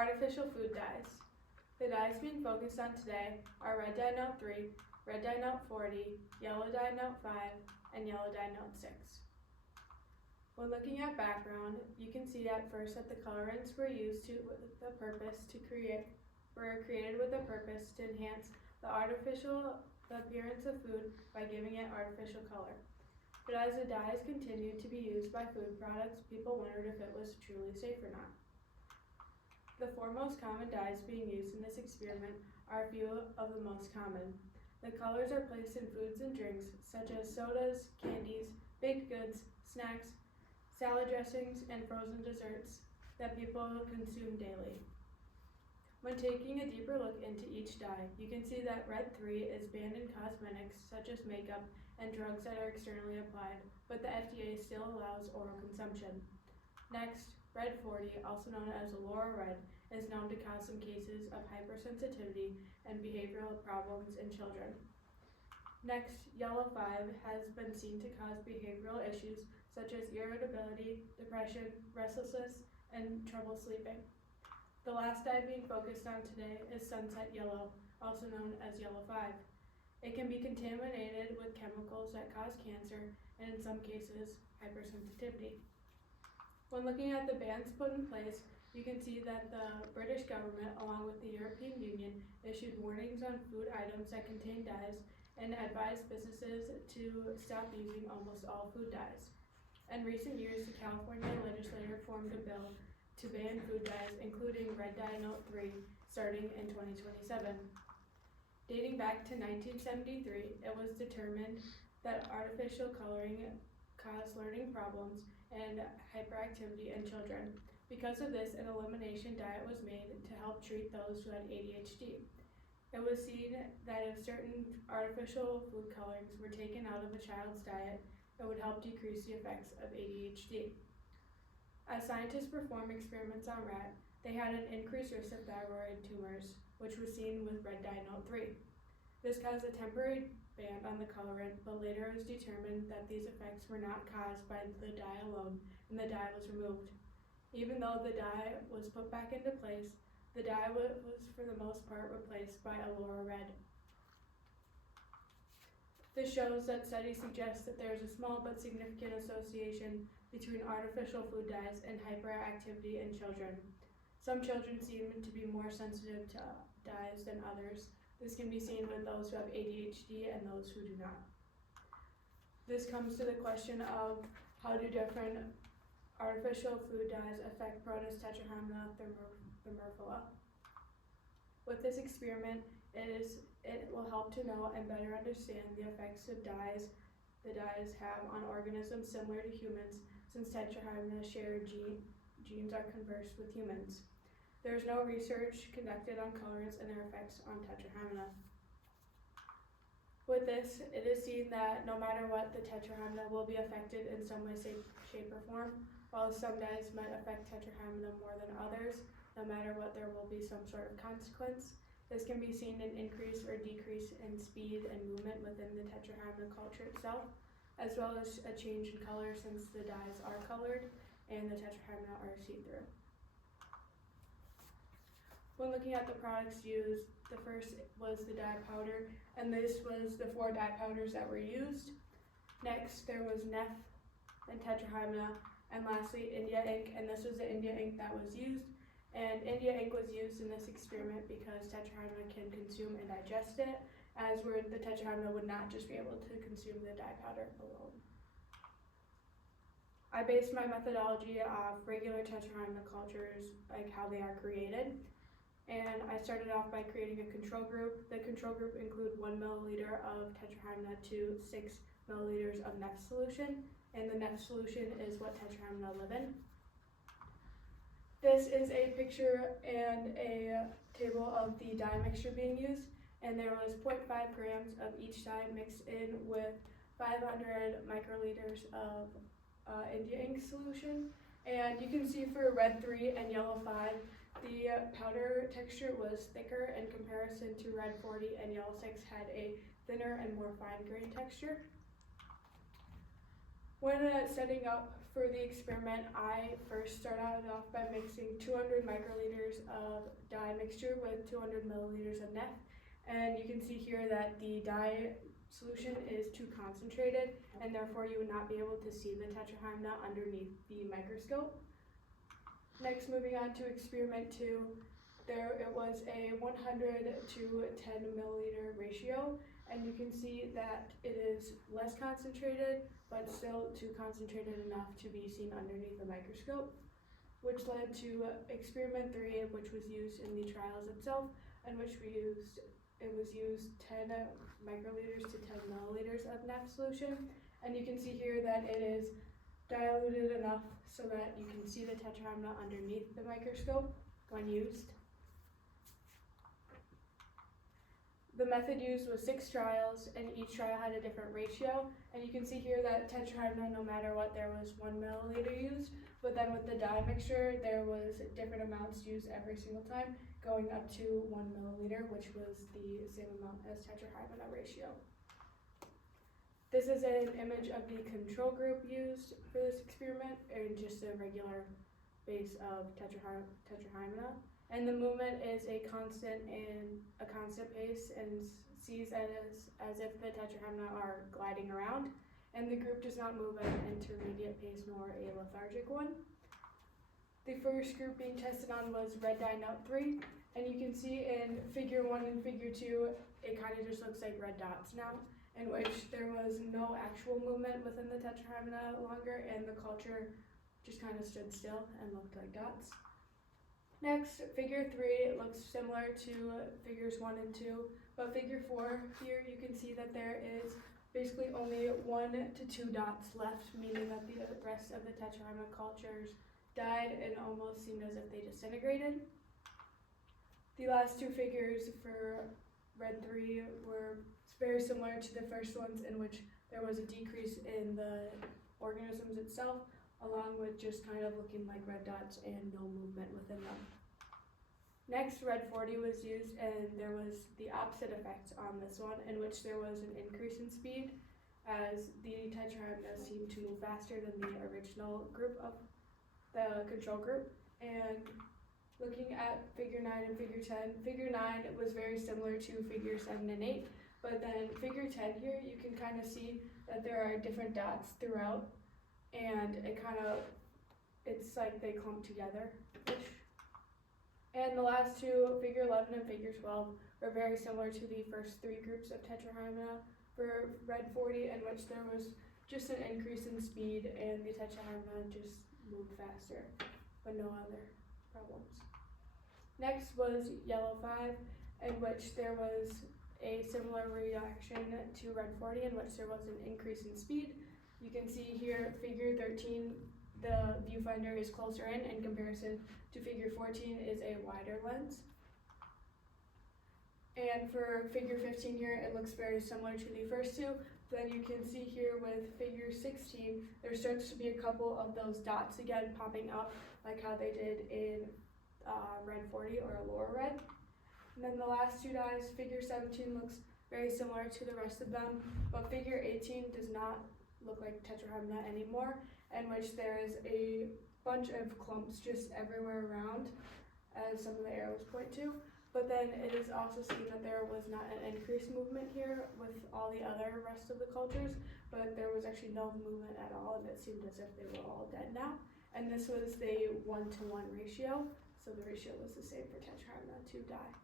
Artificial food dyes. The dyes being focused on today are red dye note 3, red dye note 40, yellow dye note 5, and yellow dye note 6. When looking at background, you can see at first that the colorants were used were created with a purpose to enhance the appearance of food by giving it artificial color. But as the dyes continued to be used by food products, people wondered if it was truly safe or not. The four most common dyes being used in this experiment are a few of the most common. The colors are placed in foods and drinks such as sodas, candies, baked goods, snacks, salad dressings, and frozen desserts that people consume daily. When taking a deeper look into each dye, you can see that red 3 is banned in cosmetics such as makeup and drugs that are externally applied, but the FDA still allows oral consumption. Next, red 40, also known as Laura red, is known to cause some cases of hypersensitivity and behavioral problems in children. Next, yellow 5 has been seen to cause behavioral issues such as irritability, depression, restlessness, and trouble sleeping. The last dye being focused on today is sunset yellow, also known as yellow 5. It can be contaminated with chemicals that cause cancer and in some cases hypersensitivity. When looking at the bans put in place, you can see that the British government, along with the European Union, issued warnings on food items that contain dyes and advised businesses to stop using almost all food dyes. In recent years, the California legislature formed a bill to ban food dyes, including red dye note 3, starting in 2027. Dating back to 1973, it was determined that artificial coloring caused learning problems and hyperactivity in children. Because of this, an elimination diet was made to help treat those who had ADHD. It was seen that if certain artificial food colorings were taken out of a child's diet, it would help decrease the effects of ADHD. As scientists performed experiments on rats, they had an increased risk of thyroid tumors, which was seen with red dye note 3. This caused a temporary ban on the colorant, but later it was determined that these effects were not caused by the dye alone, and the dye was removed. Even though the dye was put back into place, the dye was for the most part replaced by Laura red. This shows that studies suggest that there is a small but significant association between artificial food dyes and hyperactivity in children. Some children seem to be more sensitive to dyes than others. This can be seen with those who have ADHD and those who do not. This comes to the question of how do different artificial food dyes affect Protus tetrahymena thermophila. With this experiment, it will help to know and better understand the effects of the dyes have on organisms similar to humans, since tetrahymena shared genes are conversed with humans. There is no research conducted on colorants and their effects on tetrahymena. With this, it is seen that no matter what, the tetrahymena will be affected in some way, shape, or form. While some dyes might affect tetrahymena more than others, no matter what, there will be some sort of consequence. This can be seen in increase or decrease in speed and movement within the tetrahymena culture itself, as well as a change in color since the dyes are colored and the tetrahymena are see-through. When looking at the products used, the first was the dye powder, and this was the 4 dye powders that were used. Next, there was Neff and tetrahymena, and lastly, India ink, and this was the India ink that was used. And India ink was used in this experiment because tetrahymena can consume and digest it, as where the tetrahymena would not just be able to consume the dye powder alone. I based my methodology off regular tetrahymena cultures, like how they are created. And I started off by creating a control group. The control group include 1 milliliter of tetrahymena to 6 milliliters of Neff solution, and the Neff solution is what tetrahymena live in. This is a picture and a table of the dye mixture being used, and there was 0.5 grams of each dye mixed in with 500 microliters of India ink solution. And you can see for red 3 and yellow 5, the powder texture was thicker in comparison to red 40, and yellow 6 had a thinner and more fine grain texture. When setting up for the experiment, I first started off by mixing 200 microliters of dye mixture with 200 milliliters of nef. And you can see here that the dye solution is too concentrated, and therefore you would not be able to see the tetrahymena underneath the microscope. Next, moving on to experiment 2, it was a 100 to 10 milliliter ratio, and you can see that it is less concentrated, but still too concentrated enough to be seen underneath the microscope, which led to experiment 3, which was used in the trials itself, and it was used 10 microliters to 10 milliliters of nef solution, and you can see here that it is diluted enough so that you can see the tetrahymena underneath the microscope when used. The method used was 6 trials, and each trial had a different ratio, and you can see here that tetrahymena, no matter what, there was 1 milliliter used, but then with the dye mixture, there was different amounts used every single time, going up to 1 milliliter, which was the same amount as tetrahymena ratio. This is an image of the control group used for this experiment, and just a regular base of tetrahymena. And the movement is a constant pace, and sees as if the tetrahymena are gliding around, and the group does not move at an intermediate pace nor a lethargic one. The first group being tested on was red dye note 3, and you can see in figure 1 and figure 2, it kind of just looks like red dots now, in which there was no actual movement within the tetrahymena longer, and the culture just kind of stood still and looked like dots. Next, figure 3 looks similar to figures 1 and 2, but figure 4 here you can see that there is basically only 1 to 2 dots left, meaning that the rest of the tetrahymena cultures died and almost seemed as if they disintegrated. The last 2 figures for red 3 were very similar to the first ones, in which there was a decrease in the organisms itself, along with just kind of looking like red dots and no movement within them. Next, red 40 was used, and there was the opposite effect on this one, in which there was an increase in speed, as the tetrahymena seemed to move faster than the original group of the control group. And looking at figure 9 and figure 10, figure 9 was very similar to figure 7 and 8, but then figure 10 here, you can kind of see that there are different dots throughout, and it's like they clump together-ish. And the last 2, figure 11 and figure 12, were very similar to the first 3 groups of tetrahymena for red 40, in which there was just an increase in speed and the tetrahymena just moved faster, but no other problems. Next was yellow 5, in which there was a similar reaction to red 40, in which there was an increase in speed. You can see here, figure 13, the viewfinder is closer in comparison to figure 14 is a wider lens. And for figure 15 here, it looks very similar to the first 2. Then you can see here with figure 16, there starts to be a couple of those dots again popping up, like how they did in red 40 or a lower red. And then the last 2 dyes, figure 17 looks very similar to the rest of them, but figure 18 does not look like tetrahymena anymore, in which there is a bunch of clumps just everywhere around, as some of the arrows point to. But then it is also seen that there was not an increased movement here with all the other rest of the cultures, but there was actually no movement at all, and it seemed as if they were all dead now. And this was the 1-to-1 ratio, so the ratio was the same for tetrahymena to dye.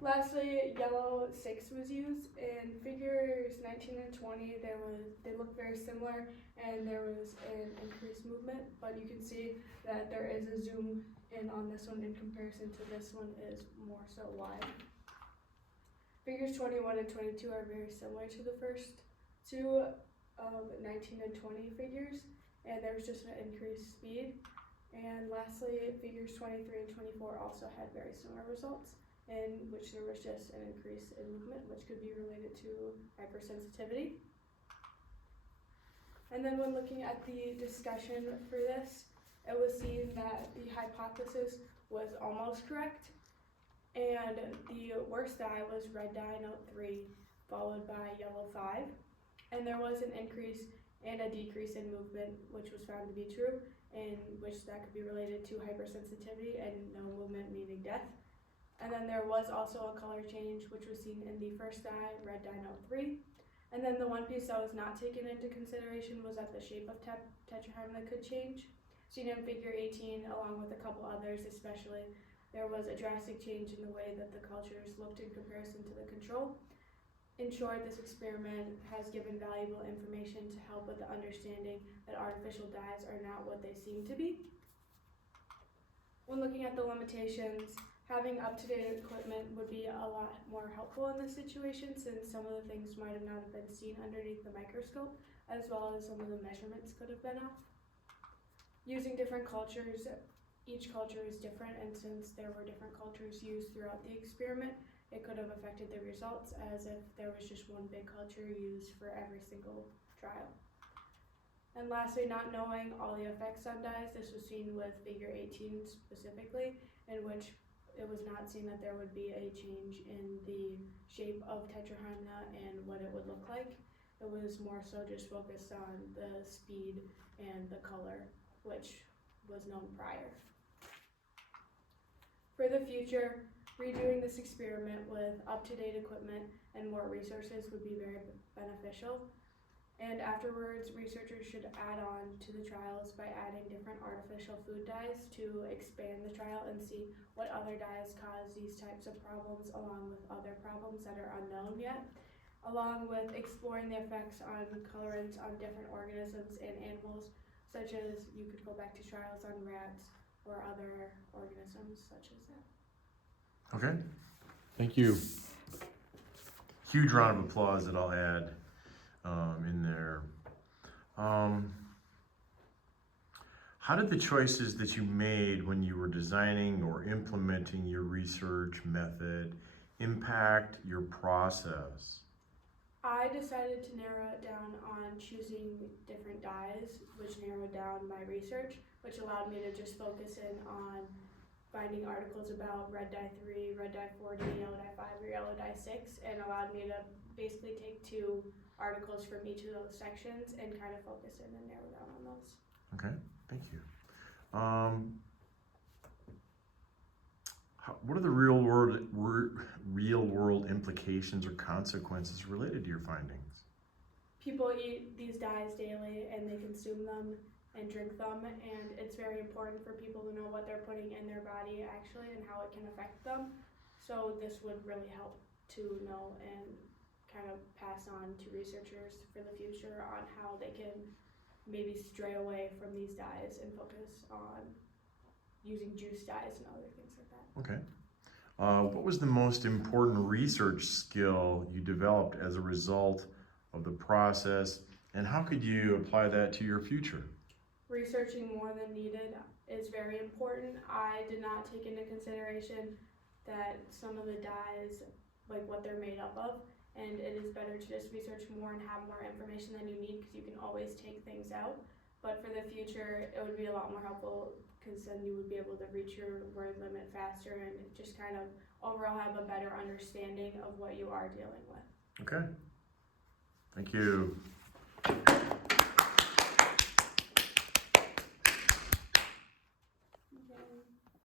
Lastly, yellow 6 was used. In figures 19 and 20, they looked very similar, and there was an increased movement, but you can see that there is a zoom in on this one in comparison to this one is more so wide. Figures 21 and 22 are very similar to the first 2 of 19 and 20 figures, and there was just an increased speed. And lastly, figures 23 and 24 also had very similar results, in which there was just an increase in movement, which could be related to hypersensitivity. And then when looking at the discussion for this, it was seen that the hypothesis was almost correct, and the worst dye was red dye note 3, followed by yellow 5, and there was an increase and a decrease in movement, which was found to be true, in which that could be related to hypersensitivity and no movement meaning death. And then there was also a color change, which was seen in the first dye, red dye note 3. And then the one piece that was not taken into consideration was that the shape of tetrahymena could change. Seen in figure 18, along with a couple others especially, there was a drastic change in the way that the cultures looked in comparison to the control. In short, this experiment has given valuable information to help with the understanding that artificial dyes are not what they seem to be. When looking at the limitations, having up-to-date equipment would be a lot more helpful in this situation, since some of the things might have not been seen underneath the microscope, as well as some of the measurements could have been off. Using different cultures, each culture is different, and since there were different cultures used throughout the experiment, it could have affected the results as if there was just one big culture used for every single trial. And lastly, not knowing all the effects on dyes, this was seen with figure 18 specifically, in which it was not seen that there would be a change in the shape of tetrahymena and what it would look like. It was more so just focused on the speed and the color, which was known prior. For the future, redoing this experiment with up-to-date equipment and more resources would be very beneficial. And afterwards, researchers should add on to the trials by adding different artificial food dyes to expand the trial and see what other dyes cause these types of problems, along with other problems that are unknown yet, along with exploring the effects on colorants on different organisms and animals, such as you could go back to trials on rats or other organisms such as that. Okay, thank you. Huge round of applause that I'll add in there. How did the choices that you made when you were designing or implementing your research method impact your process? I decided to narrow it down on choosing different dyes, which narrowed down my research, which allowed me to just focus in on finding articles about red dye 3, red dye 40, yellow dye 5, or yellow dye 6, and allowed me to basically take 2 articles from each of those sections and kind of focus in and narrow down on those. Okay, thank you. What are the real world implications or consequences related to your findings? People eat these dyes daily and they consume them and drink them, and it's very important for people to know what they're putting in their body actually and how it can affect them. So this would really help to know and kind of pass on to researchers for the future on how they can maybe stray away from these dyes and focus on using juice dyes and other things like that. Okay. What was the most important research skill you developed as a result of the process, and how could you apply that to your future? Researching more than needed is very important. I did not take into consideration that some of the dyes, like what they're made up of, and it is better to just research more and have more information than you need, because you can always take things out. But for the future, it would be a lot more helpful, because then you would be able to reach your word limit faster and just kind of overall have a better understanding of what you are dealing with. Okay. Thank you.